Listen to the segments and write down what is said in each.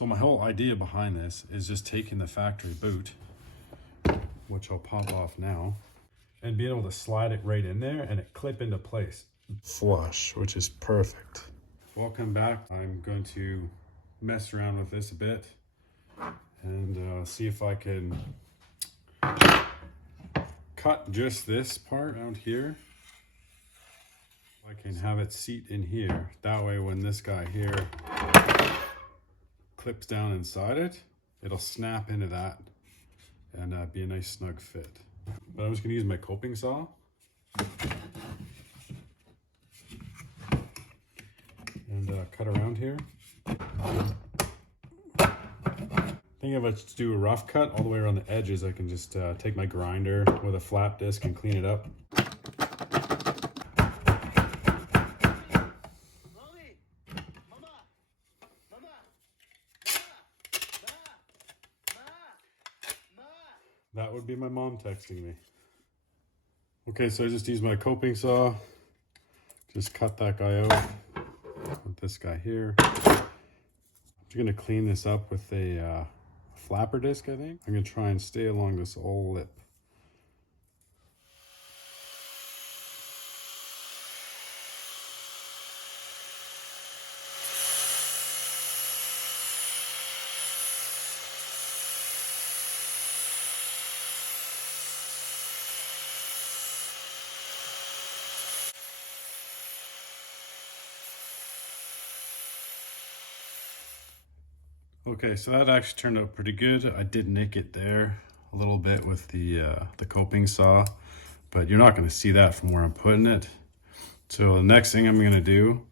So my whole idea behind this is just taking the factory boot, which I'll pop off now, and being able to slide it right in there and it clip into place flush, which is perfect. Welcome back. I'm going to mess around with this a bit and see if I can cut just this part out here. I can have it seat in here. That way when this guy here clips down inside it, it'll snap into that and be a nice snug fit. But I'm just gonna use my coping saw. And cut around here. I think if I just do a rough cut all the way around the edges, I can just take my grinder with a flat disc and clean it up. That would be my mom texting me. Okay, so I just used my coping saw. Just cut that guy out. With this guy here. I'm just gonna clean this up with a flapper disc, I think. I'm gonna try and stay along this whole lip. Okay, so that actually turned out pretty good. I did nick it there a little bit with the coping saw, but you're not going to see that from where I'm putting it. So the next thing I'm going to do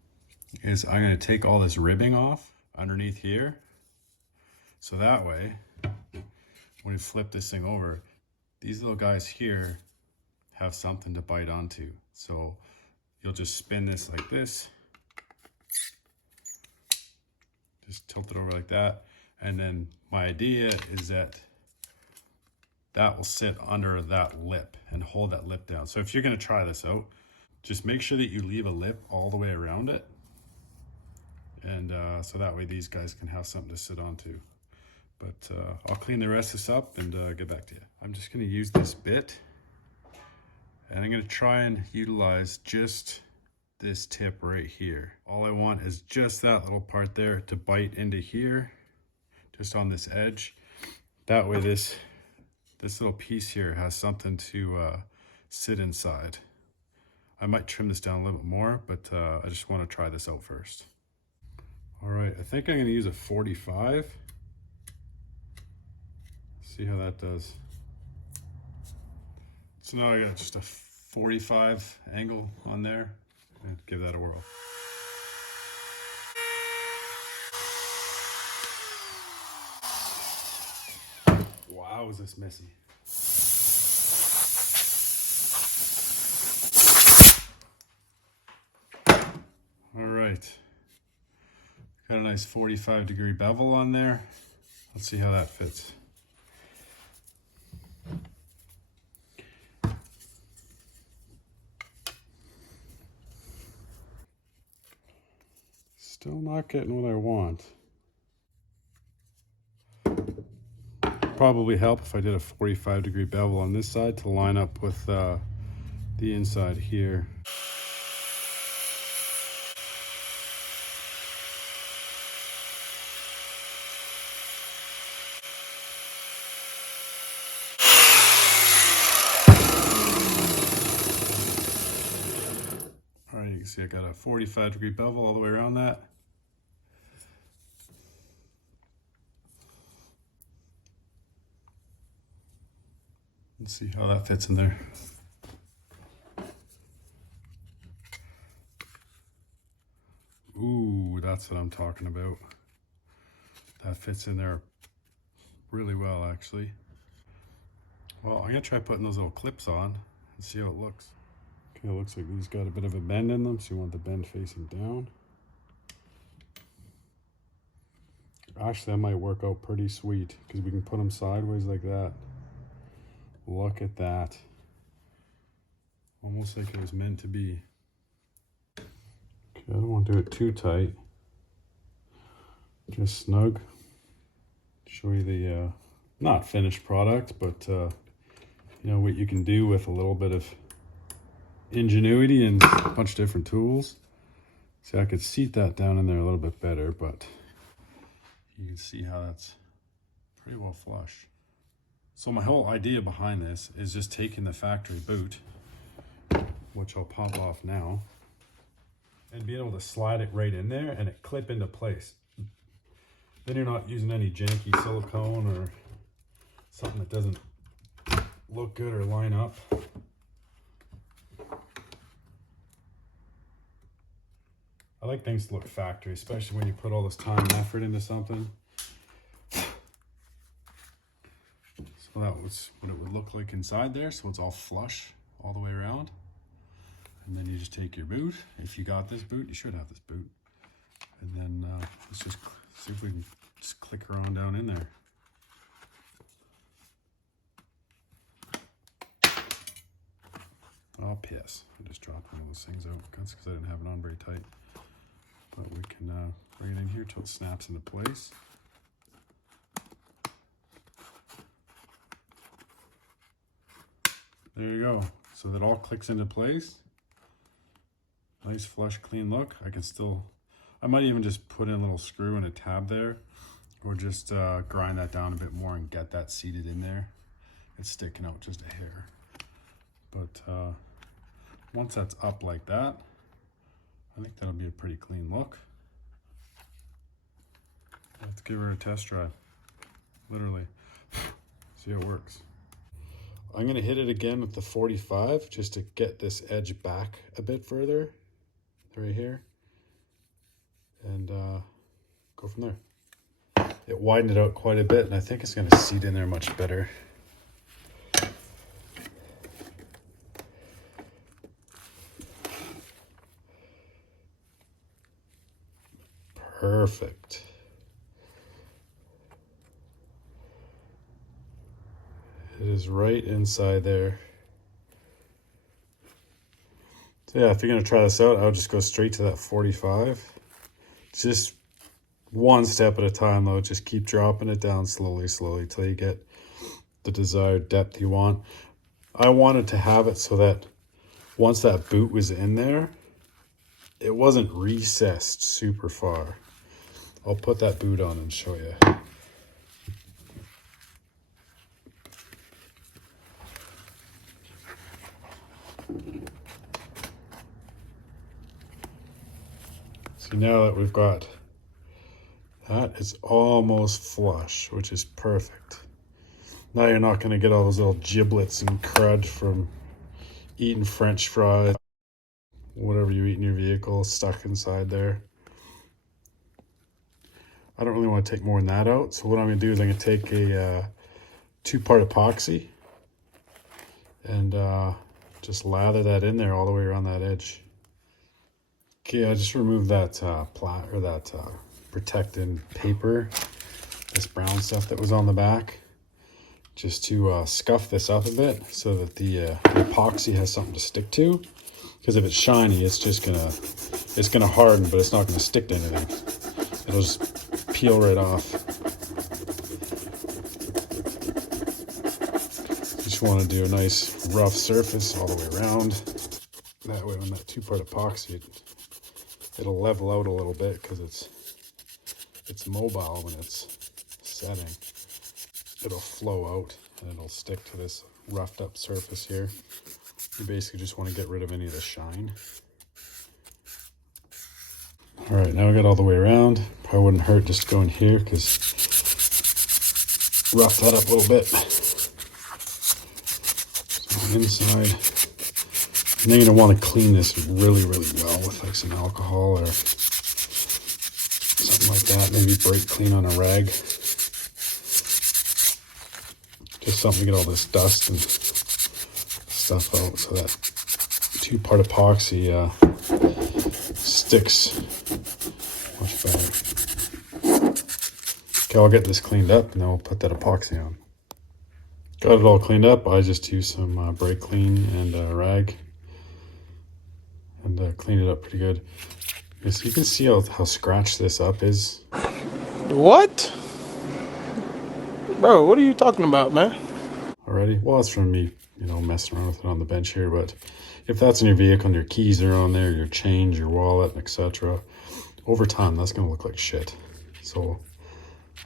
is I'm going to take all this ribbing off underneath here. So that way, when you flip this thing over, these little guys here have something to bite onto. So you'll just spin this like this. Just tilt it over like that. And then my idea is that that will sit under that lip and hold that lip down. So if you're gonna try this out, just make sure that you leave a lip all the way around it. And so that way these guys can have something to sit onto. But I'll clean the rest of this up and get back to you. I'm just gonna use this bit and I'm gonna try and utilize just this tip right here. All I want is just that little part there to bite into here, just on this edge. That way this little piece here has something to sit inside. I might trim this down a little bit more, but I just want to try this out first. All right, I think I'm gonna use a 45. See how that does. So now I got just a 45 angle on there. And give that a whirl. Wow, is this messy. All right. Got a nice 45-degree bevel on there. Let's see how that fits. Still not getting what I want. Probably help if I did a 45-degree bevel on this side to line up with the inside here. All right, you can see I got a 45-degree bevel all the way around that. Let's see how that fits in there. Ooh, that's what I'm talking about. That fits in there really well, actually. Well, I'm gonna try putting those little clips on and see how it looks. Okay, it looks like these got a bit of a bend in them, so you want the bend facing down. Actually, that might work out pretty sweet because we can put them sideways like that. Look at that. Almost like it was meant to be. Okay, I don't want to do it too tight. Just snug. show you the not finished product, but you know what you can do with a little bit of ingenuity and a bunch of different tools. See, I could seat that down in there a little bit better, but you can see how that's pretty well flush. So my whole idea behind this is just taking the factory boot, which I'll pop off now, and being able to slide it right in there and it clip into place. Then you're not using any janky silicone or something that doesn't look good or line up. I like things to look factory, especially when you put all this time and effort into something. So that was what it would look like inside there. So it's all flush all the way around. And then you just take your boot. If you got this boot, you should have this boot. And then let's just see if we can just click her on down in there. Oh, piss. I just dropped one of those things out. That's because I didn't have it on very tight. But we can bring it in here till it snaps into place. There you go. So that all clicks into place. Nice flush, clean look. I might even just put in a little screw and a tab there, or just grind that down a bit more and get that seated in there. It's sticking out just a hair. But once that's up like that, I think that'll be a pretty clean look. Let's give her a test drive, literally. See how it works. I'm gonna hit it again with the 45 just to get this edge back a bit further, right here, and go from there. It widened it out quite a bit, and I think it's gonna seat in there much better. Perfect. It is right inside there. So yeah, if you're gonna try this out, I would just go straight to that 45. Just one step at a time though, just keep dropping it down slowly till you get the desired depth you want. I wanted to have it so that once that boot was in there, it wasn't recessed super far. I'll put that boot on and show you. So now that we've got that, it's almost flush, which is perfect. Now you're not going to get all those little giblets and crud from eating French fries, whatever you eat in your vehicle, stuck inside there. I don't really want to take more than that out. So what I'm going to do is I'm going to take a 2-part epoxy and just lather that in there all the way around that edge. Okay, I just removed that protecting paper, this brown stuff that was on the back, just to scuff this up a bit so that the epoxy has something to stick to. Because if it's shiny, it's gonna harden, but it's not gonna stick to anything. It'll just peel right off. Just want to do a nice rough surface all the way around. That way, when that 2-part epoxy, it'll level out a little bit because it's mobile when it's setting. It'll flow out and it'll stick to this roughed up surface here. You basically just want to get rid of any of the shine. All right, now we got all the way around. Probably wouldn't hurt just going here because rough that up a little bit. So inside. And then you're gonna want to clean this really, really well with like some alcohol or something like that. Maybe brake clean on a rag. Just something to get all this dust and stuff out so that 2-part epoxy sticks much better. Okay, I'll get this cleaned up and then we'll put that epoxy on. Got it all cleaned up. I just used some brake clean and a rag and cleaned it up pretty good. So you can see how scratched this up is. What? Bro, what are you talking about, man? Already? Well, it's from me, you know, messing around with it on the bench here, but if that's in your vehicle and your keys are on there, your change, your wallet, etc., over time, that's going to look like shit. So,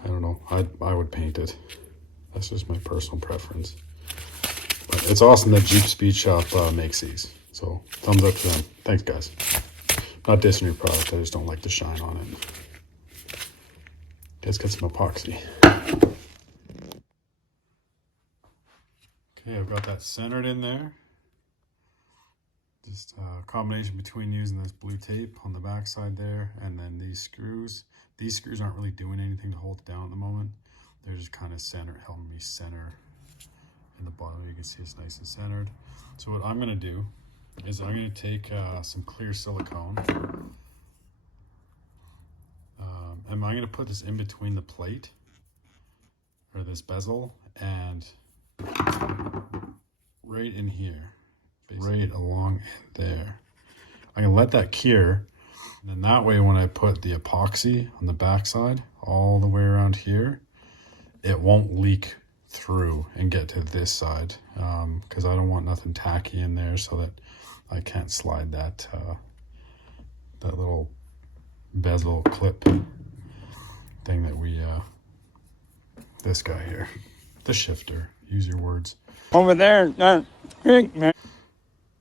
I don't know. I would paint it. That's just my personal preference. But it's awesome that Jeep Speed Shop makes these. So, thumbs up to them. Thanks, guys. Not dissing your product. I just don't like the shine on it. Let's get some epoxy. Okay, I've got that centered in there. Just a combination between using this blue tape on the back side there and then these screws. These screws aren't really doing anything to hold it down at the moment. They're just kind of helping me center in the bottom. You can see it's nice and centered. So what I'm going to do is I'm going to take some clear silicone. And I'm going to put this in between the plate or this bezel and right in here. Right along in there. I can let that cure, and then that way when I put the epoxy on the backside all the way around here, it won't leak through and get to this side, because I don't want nothing tacky in there so that I can't slide that that little bezel clip thing that we this guy here, the shifter, use your words. Over there, man.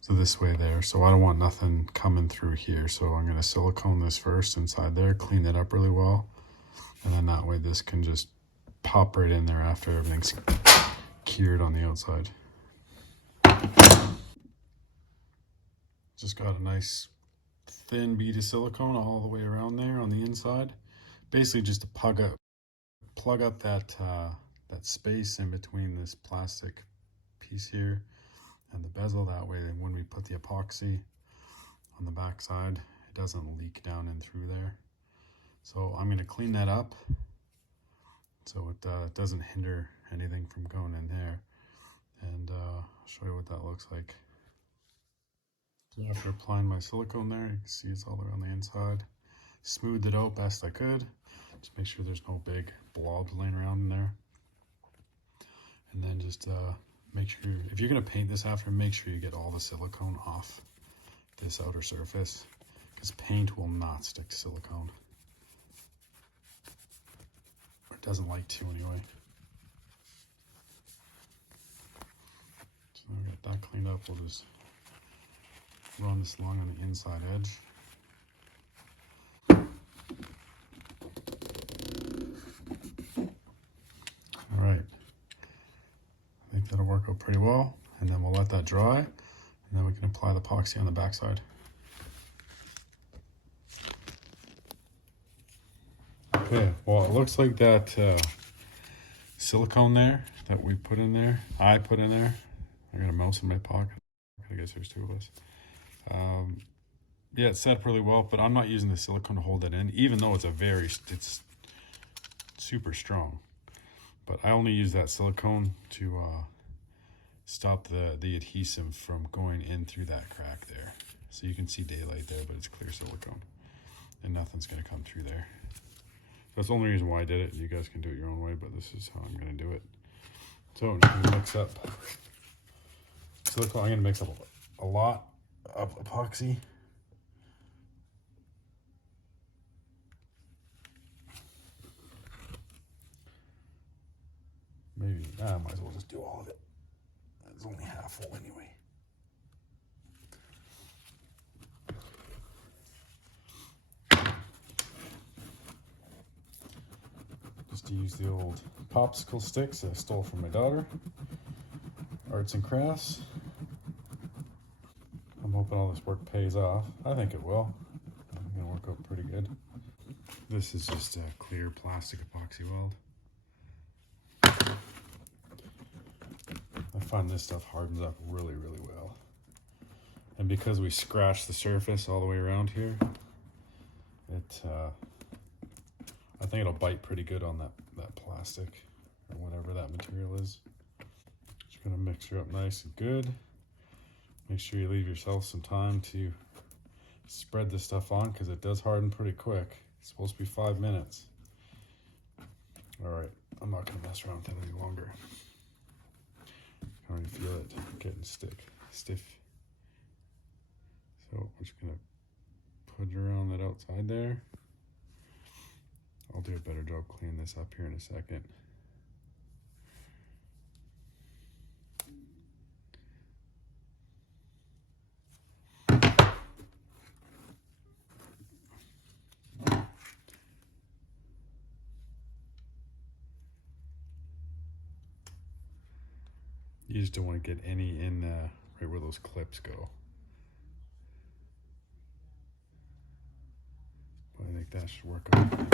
So this way there. So I don't want nothing coming through here. So I'm going to silicone this first inside there, clean that up really well. And then that way this can just pop right in there after everything's cured on the outside. Just got a nice thin bead of silicone all the way around there on the inside. Basically just to plug up that, that space in between this plastic piece here and the bezel. That way when we put the epoxy on the back side, it doesn't leak down in through there. So I'm going to clean that up so it doesn't hinder anything from going in there, and I'll show you what that looks like. So after applying my silicone there, you can see it's all around the inside. Smoothed it out best I could. Just make sure there's no big blobs laying around in there. And then just make sure, if you're going to paint this after, make sure you get all the silicone off this outer surface, because paint will not stick to silicone. Or it doesn't like to anyway. So now we got that cleaned up, we'll just run this along on the inside edge. All right. I think that'll work out pretty well, and then we'll let that dry, and then we can apply the epoxy on the backside. Okay, well, it looks like that silicone there that we put in there, I put in there. I got a mouse in my pocket. I guess there's two of us. Yeah, it's set up really well, but I'm not using the silicone to hold that in, even though it's super strong. But I only use that silicone to stop the adhesive from going in through that crack there. So you can see daylight there, but it's clear silicone, and nothing's going to come through there. That's the only reason why I did it. You guys can do it your own way, but this is how I'm going to do it. So I'm going to mix up silicone. I'm going to mix up a lot of epoxy. Maybe, I might as well just do all of it. It's only half full anyway. Just to use the old popsicle sticks I stole from my daughter. Arts and crafts. I'm hoping all this work pays off. I think it will. It's gonna work out pretty good. This is just a clear plastic epoxy weld. I find this stuff hardens up really, really well. And because we scratched the surface all the way around here, I think it'll bite pretty good on that plastic or whatever that material is. Just gonna mix her up nice and good. Make sure you leave yourself some time to spread this stuff on, because it does harden pretty quick. It's supposed to be 5 minutes. All right, I'm not not going to mess around with it any longer. I can already feel it getting stiff. So I'm just going to put it around that outside there. I'll do a better job cleaning this up here in a second. You just don't want to get any in right where those clips go. But I think that should work out pretty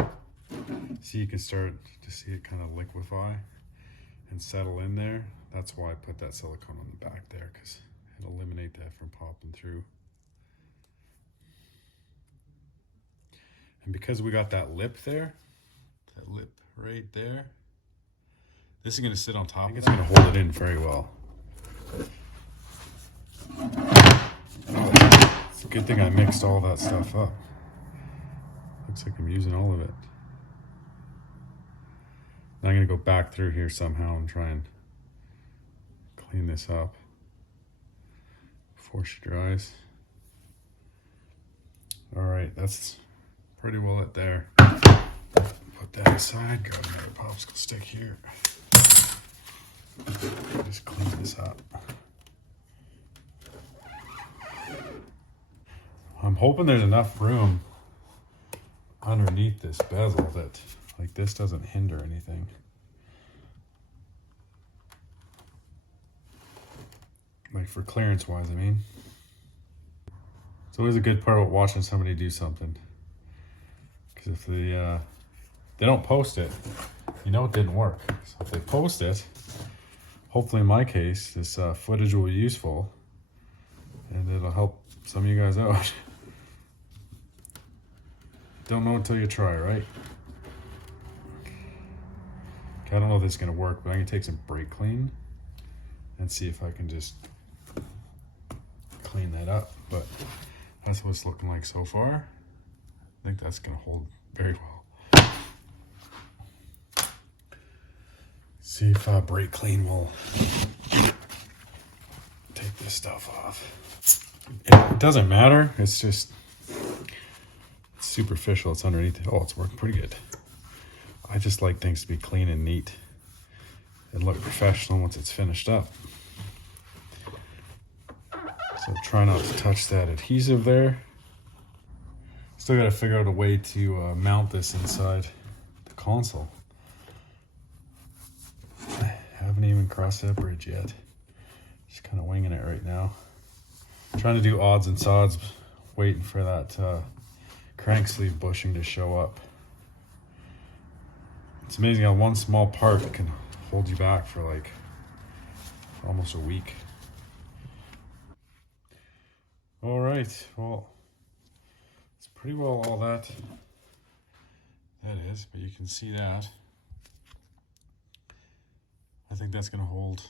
good. See, you can start to see it kind of liquefy and settle in there. That's why I put that silicone on the back there, because it'll eliminate that from popping through. And because we got that lip there, that lip right there, this is going to sit on top. I think it's going to hold it in very well. Oh, it's a good thing I mixed all that stuff up. Looks like I'm using all of it. Now I'm going to go back through here somehow and try and clean this up before she dries. All right, that's pretty well it there. Put that aside, grab another popsicle stick here. Just clean this up. I'm hoping there's enough room underneath this bezel that like this doesn't hinder anything. Like for clearance wise, I mean. It's always a good part about watching somebody do something. Because if they don't post it, you know it didn't work. So if they post it, hopefully in my case, this footage will be useful and it'll help some of you guys out. Don't know until you try, right? Okay, I don't know if this is gonna work, but I'm gonna take some brake clean and see if I can just clean that up. But that's what it's looking like so far. I think that's gonna hold very well. See if brake clean will take this stuff off. It doesn't matter, it's just it's superficial, it's underneath it. Oh, it's working pretty good. I just like things to be clean and neat and look professional once it's finished up. So try not to touch that adhesive there. Still got to figure out a way to mount this inside the console. I haven't even crossed that bridge yet. Just kind of winging it right now. Trying to do odds and sods, waiting for that crank sleeve bushing to show up. It's amazing how one small part can hold you back for like almost a week. All right, well, it's pretty well all that is, but you can see that. I think that's gonna hold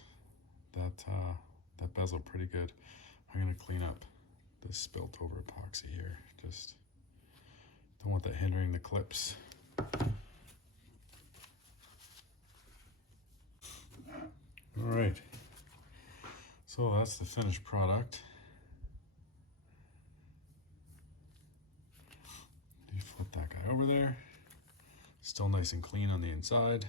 that bezel pretty good. I'm gonna clean up this spilt over epoxy here. Just don't want that hindering the clips. All right, so that's the finished product. You flip that guy over there. Still nice and clean on the inside.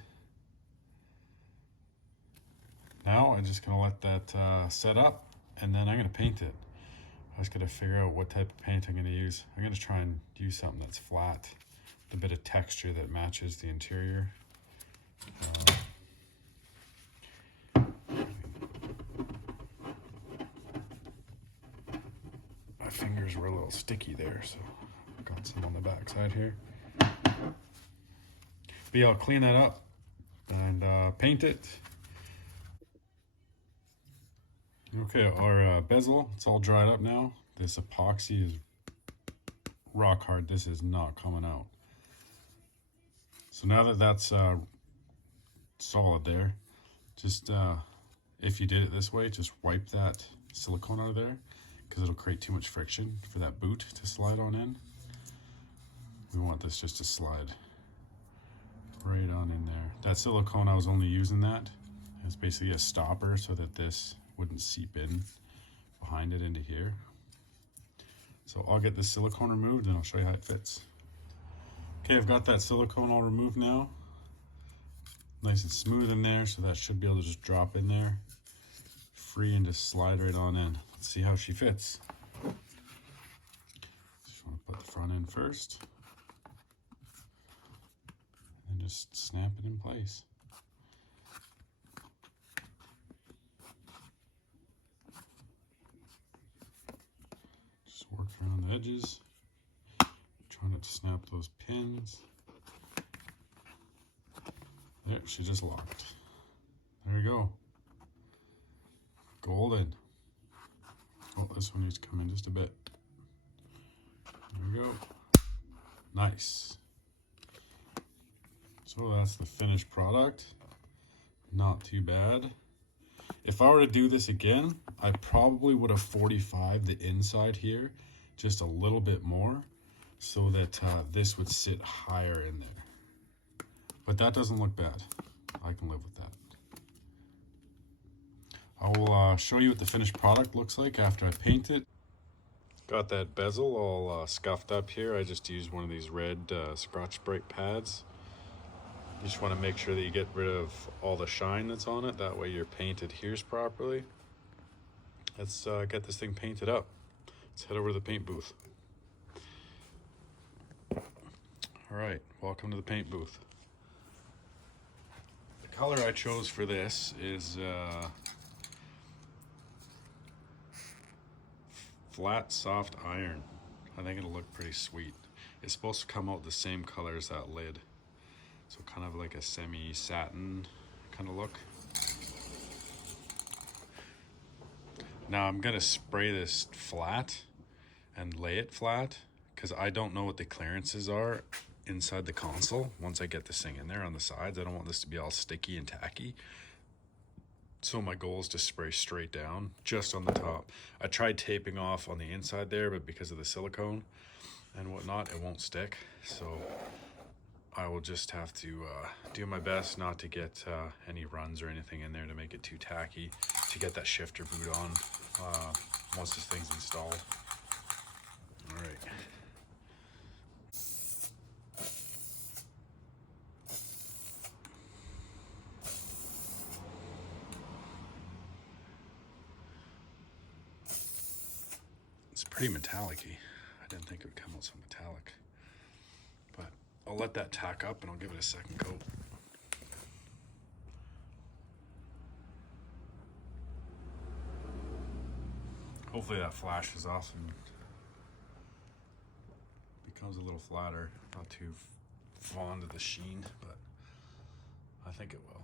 Now I'm just gonna let that set up, and then I'm gonna paint it. I just gotta figure out what type of paint I'm gonna use. I'm gonna try and use something that's flat, with a bit of texture that matches the interior. My fingers were a little sticky there, so I've got some on the back side here. But yeah, I'll clean that up and paint it. Okay, our bezel, it's all dried up now. This epoxy is rock hard. This is not coming out. So now that that's solid there, just if you did it this way, just wipe that silicone out of there, because it'll create too much friction for that boot to slide on in. We want this just to slide right on in there. That silicone, I was only using that as basically a stopper so that this wouldn't seep in behind it into here. So I'll get the silicone removed and I'll show you how it fits. Okay, I've got that silicone all removed now. Nice and smooth in there, so that should be able to just drop in there. Free and just slide right on in. Let's see how she fits. Just want to put the front in first. And just snap it in place. Just work around the edges. Try not to snap those pins. There, she just locked. There we go. Golden. Oh, this one needs to come in just a bit. There we go. Nice. So that's the finished product. Not too bad. If I were to do this again, I probably would have 45'd the inside here just a little bit more so that this would sit higher in there. But that doesn't look bad. I can live with that. I will show you what the finished product looks like after I paint it. Got that bezel all scuffed up here. I just used one of these red Scotch-Brite pads. You just want to make sure that you get rid of all the shine that's on it. That way your paint adheres properly. Let's get this thing painted up. Let's head over to the paint booth. All right, welcome to the paint booth. The color I chose for this is flat soft iron. I think it'll look pretty sweet. It's supposed to come out the same color as that lid. So kind of like a semi-satin kind of look. Now I'm gonna spray this flat and lay it flat because I don't know what the clearances are inside the console once I get this thing in there on the sides. I don't want this to be all sticky and tacky. So my goal is to spray straight down just on the top. I tried taping off on the inside there, but because of the silicone and whatnot, it won't stick. So I will just have to do my best not to get any runs or anything in there to make it too tacky to get that shifter boot on once this thing's installed. All right. It's pretty metallic-y. I didn't think it would come out so metallic. But I'll let that tack up and I'll give it a second coat. Hopefully that flashes off and becomes a little flatter. Not too fond of the sheen, but I think it will.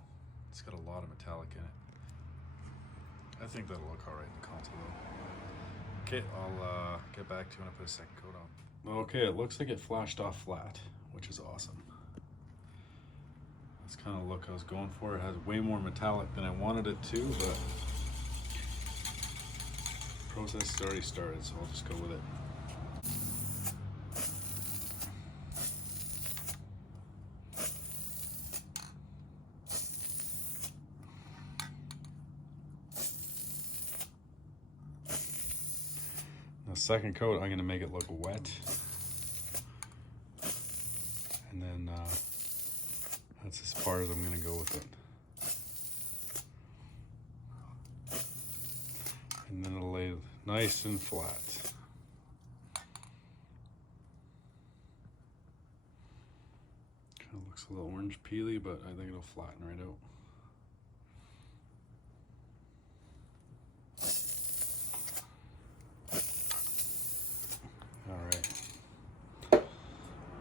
It's got a lot of metallic in it. I think that'll look all right in the console though. Okay, I'll get back to you when I put a second coat on. Okay, it looks like it flashed off flat, which is awesome. That's kind of the look I was going for. It has way more metallic than I wanted it to, but the process has already started, so I'll just go with it. The second coat, I'm going to make it look wet. And then that's as far as I'm going to go with it. And then it'll lay nice and flat. Kind of looks a little orange peely, but I think it'll flatten right out.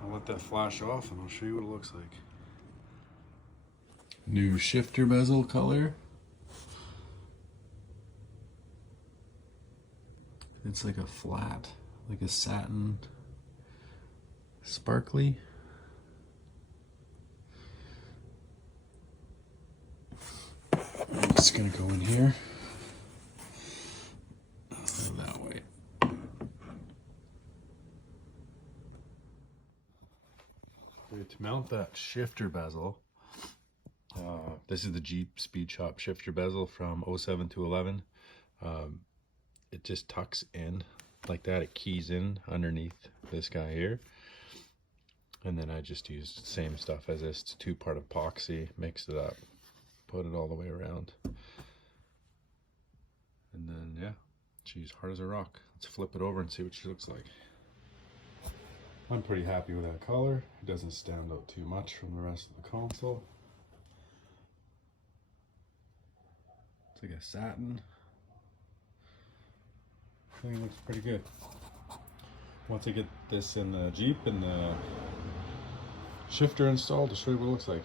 I'll let that flash off and I'll show you what it looks like. New shifter bezel color. It's like a flat, like a satin, sparkly. I'm just gonna go in here. That way. Okay, to mount that shifter bezel, this is the Jeep Speed Shop shifter bezel from 07 to 11. It just tucks in like that. It keys in underneath this guy here. And then I just used the same stuff as this. It's 2-part epoxy, mixed it up, put it all the way around. And then, yeah, she's hard as a rock. Let's flip it over and see what she looks like. I'm pretty happy with that color. It doesn't stand out too much from the rest of the console. It's like a satin. I think it looks pretty good. Once I get this in the Jeep and the shifter installed, I'll show you what it looks like.